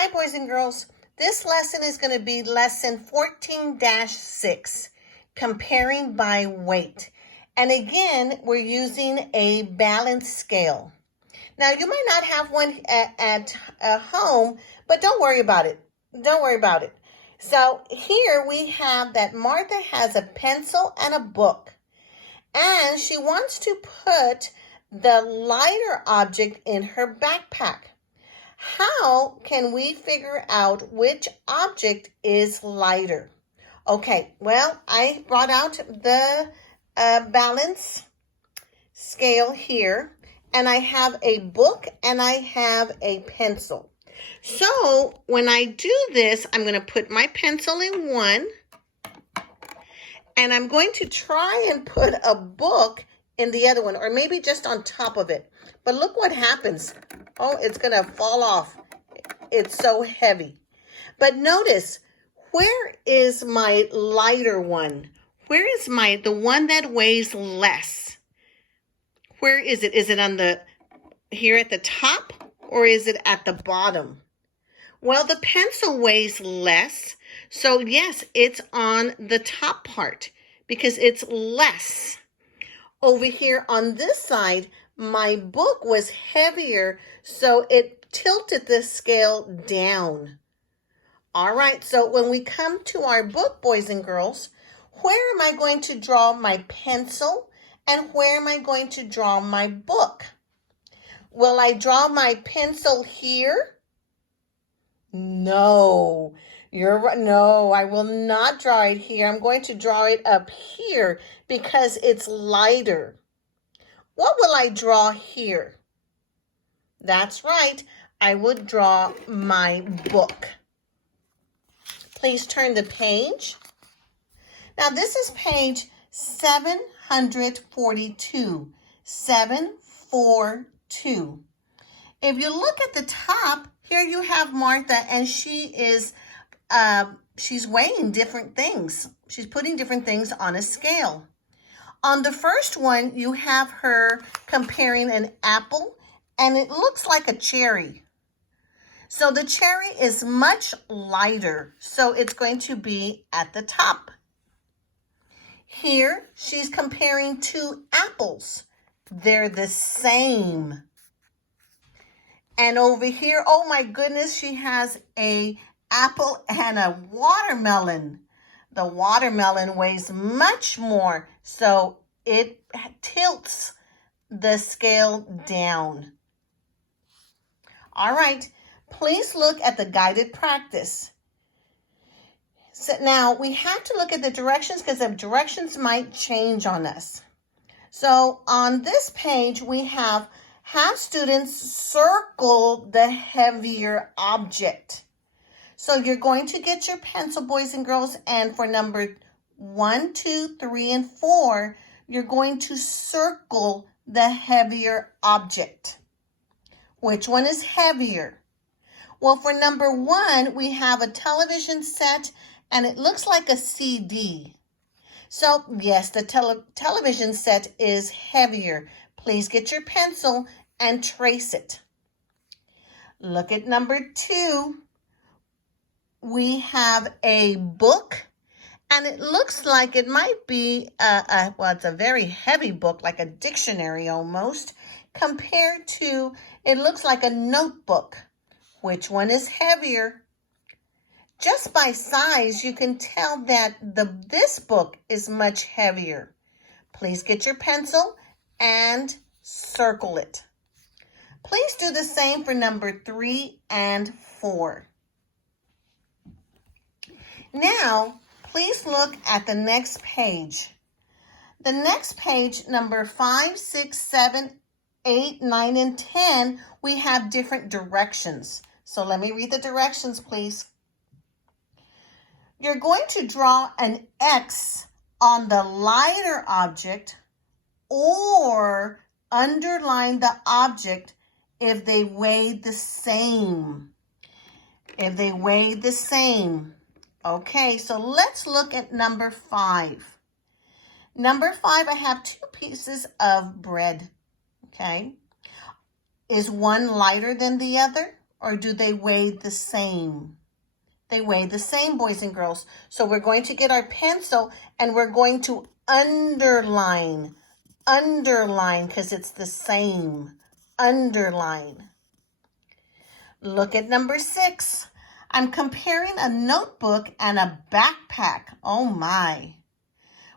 Hi, boys and girls. This lesson is going to be lesson 14-6, comparing by weight. And again, we're using a balance scale. Now, you might not have one at home, but don't worry about it. Don't worry about it. So here we have that Martha has a pencil and a book, and she wants to put the lighter object in her backpack. How can we figure out which object is lighter? Okay, well, I brought out the balance scale here, and I have a book and I have a pencil. So when I do this, I'm going to put my pencil in one, and I'm going to try and put a book in the other one, or maybe just on top of it. But look what happens. Oh, it's going to fall off. It's so heavy. But notice, where is my lighter one? Where is the one that weighs less? Where is it? Is it here at the top, or is it at the bottom? Well, the pencil weighs less. So yes, it's on the top part because it's less. Over here on this side, my book was heavier, so it tilted the scale down. All right, so when we come to our book, boys and girls, where am I going to draw my pencil and where am I going to draw my book? Will I draw my pencil here? No, no, I will not draw it here. I'm going to draw it up here because it's lighter. What will I draw here? That's right, I would draw my book. Please turn the page. Now this is page 742. 742. If you look at the top, here you have Martha, and she's weighing different things. She's putting different things on a scale. On the first one, you have her comparing an apple, and it looks like a cherry. So the cherry is much lighter, so it's going to be at the top. Here, she's comparing two apples. They're the same. And over here, oh my goodness, she has an apple and a watermelon. The watermelon weighs much more, so it tilts the scale down. All right, please look at the guided practice. So now we have to look at the directions because the directions might change on us. So on this page, we have students circle the heavier object. So you're going to get your pencil, boys and girls, and for number 1, 2, 3, and 4, you're going to circle the heavier object. Which one is heavier? Well, for number 1, we have a television set, and it looks like a CD. So yes, the television set is heavier. Please get your pencil and trace it. Look at number 2. We have a book, and it looks like it might be, it's a very heavy book, like a dictionary almost, compared to, it looks like a notebook. Which one is heavier? Just by size, you can tell that this book is much heavier. Please get your pencil and circle it. Please do the same for number 3 and 4. Now, please look at the next page. The next page, number 5, 6, 7, 8, 9, and 10, we have different directions. So let me read the directions, please. You're going to draw an X on the lighter object or underline the object if they weigh the same. If they weigh the same. Okay, so let's look at number 5. Number 5, I have 2 pieces of bread. Okay. Is one lighter than the other? or do they weigh the same? They weigh the same, boys and girls. So we're going to get our pencil and we're going to underline, because it's the same. Underline. Look at number 6. I'm comparing a notebook and a backpack. Oh my.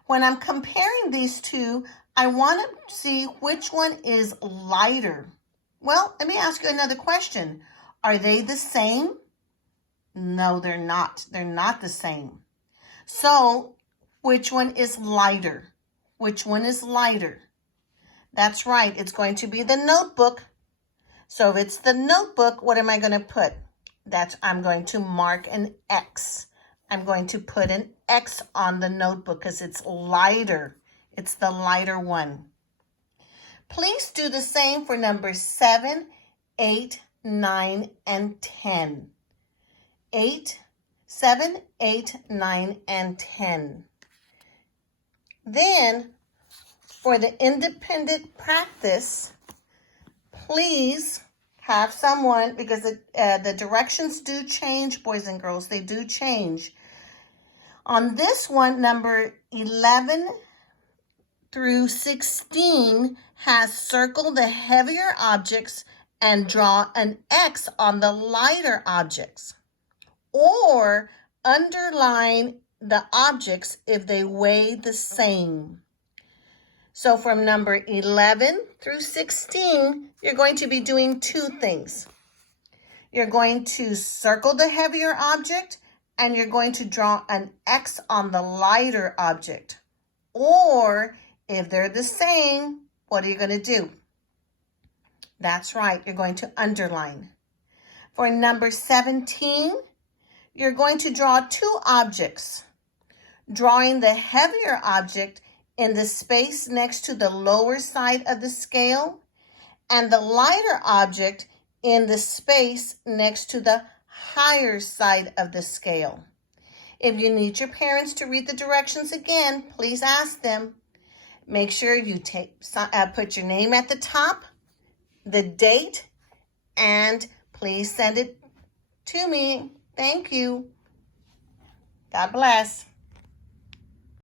When I'm comparing these two, I want to see which one is lighter. Well, let me ask you another question. Are they the same? No, they're not. They're not the same. So, which one is lighter? Which one is lighter? That's right. It's going to be the notebook. So if it's the notebook, what am I going to put? I'm going to mark an X. I'm going to put an X on the notebook because it's lighter. It's the lighter one. Please do the same for number 7, 8, 9, and 10. 7, 8, 9, and 10. Then, for the independent practice, please have someone, because the directions do change, boys and girls. They do change. On this one, number 11 through 16 has circled the heavier objects and draw an X on the lighter objects. Or underline the objects if they weigh the same. So from number 11 through 16, you're going to be doing 2 things. You're going to circle the heavier object and you're going to draw an X on the lighter object. Or if they're the same, what are you going to do? That's right, you're going to underline. For number 17, you're going to draw 2 objects, drawing the heavier object in the space next to the lower side of the scale and the lighter object in the space next to the higher side of the scale. If you need your parents to read the directions again, please ask them. Make sure you put your name at the top, the date, and please send it to me. Thank you. God bless.